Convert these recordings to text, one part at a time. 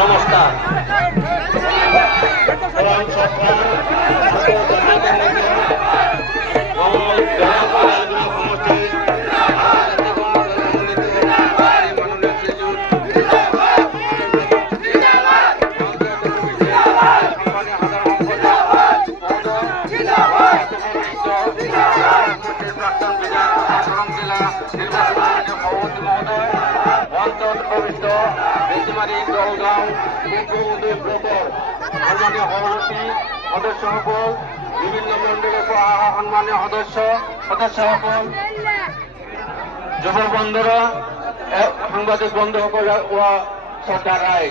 নমস্কার। সদস্য সকল বিভিন্ন মন্ডলের সম্মানীয় সদস্য সকল যুব বন্ধুরা সাংবাদিক বন্ধু সকল ও শ্রদ্ধা রায়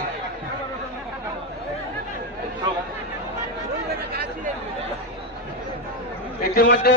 ইতিমধ্যে